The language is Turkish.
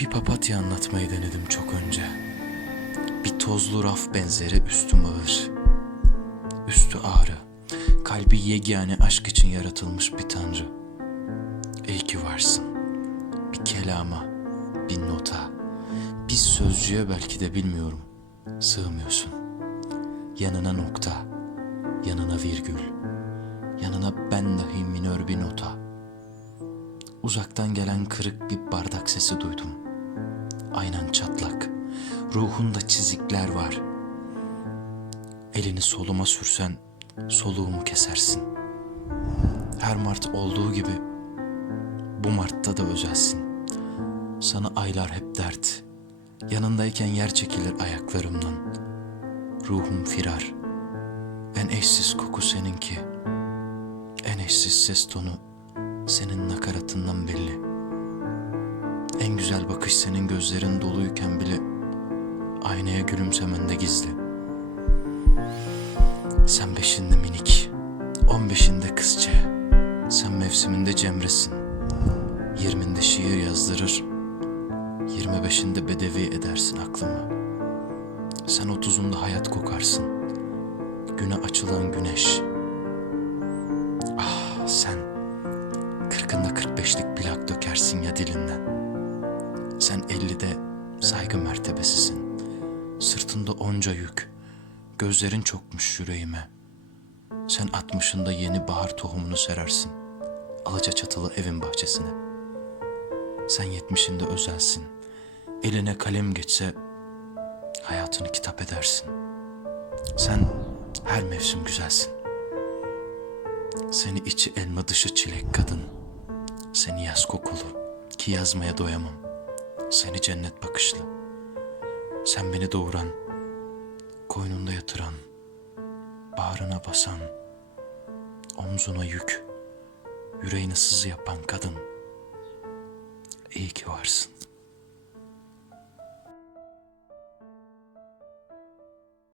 Bir papatya anlatmayı denedim çok önce. Bir tozlu raf benzeri üstüm ağır. Üstü ağrı. Kalbi yegane aşk için yaratılmış bir tanrı. İyi ki varsın. Bir kelama, bir nota, bir sözcüğe belki de bilmiyorum. Sığmıyorsun. Yanına nokta, yanına virgül, yanına ben dahi minör bir nota. Uzaktan gelen kırık bir bardak sesi duydum. Aynen çatlak. Ruhunda çizikler var. Elini soluma sürsen soluğumu kesersin. Her Mart olduğu gibi bu Mart'ta da özelsin. Sana aylar hep dert. Yanındayken yer çekilir ayaklarımdan. Ruhum firar. En eşsiz koku seninki. En eşsiz ses tonu senin nakaratından belli. Güzel bakış senin gözlerin doluyken bile aynaya gülümsemende gizli. Sen beşinde minik, on beşinde kızça. Sen mevsiminde cemresin. Yirminde şiir yazdırır, yirmi beşinde bedevi edersin aklımı. Sen otuzunda hayat kokarsın. Güne açılan güneş. Ah sen kırkında kırk beşlik plak dökersin ya dilinden. Saygı mertebesisin. Sırtında onca yük. Gözlerin çokmuş yüreğime. Sen altmışında yeni bahar tohumunu serersin. Alaca çatılı evin bahçesine. Sen yetmişinde özelsin. Eline kalem geçse hayatını kitap edersin. Sen her mevsim güzelsin. Seni içi elma dışı çilek kadın. Seni yaz kokulu ki yazmaya doyamam. Seni cennet bakışlı. Sen beni doğuran, koynunda yatıran, bağrına basan, omzuna yük, yüreğine sızı yapan kadın. İyi ki varsın.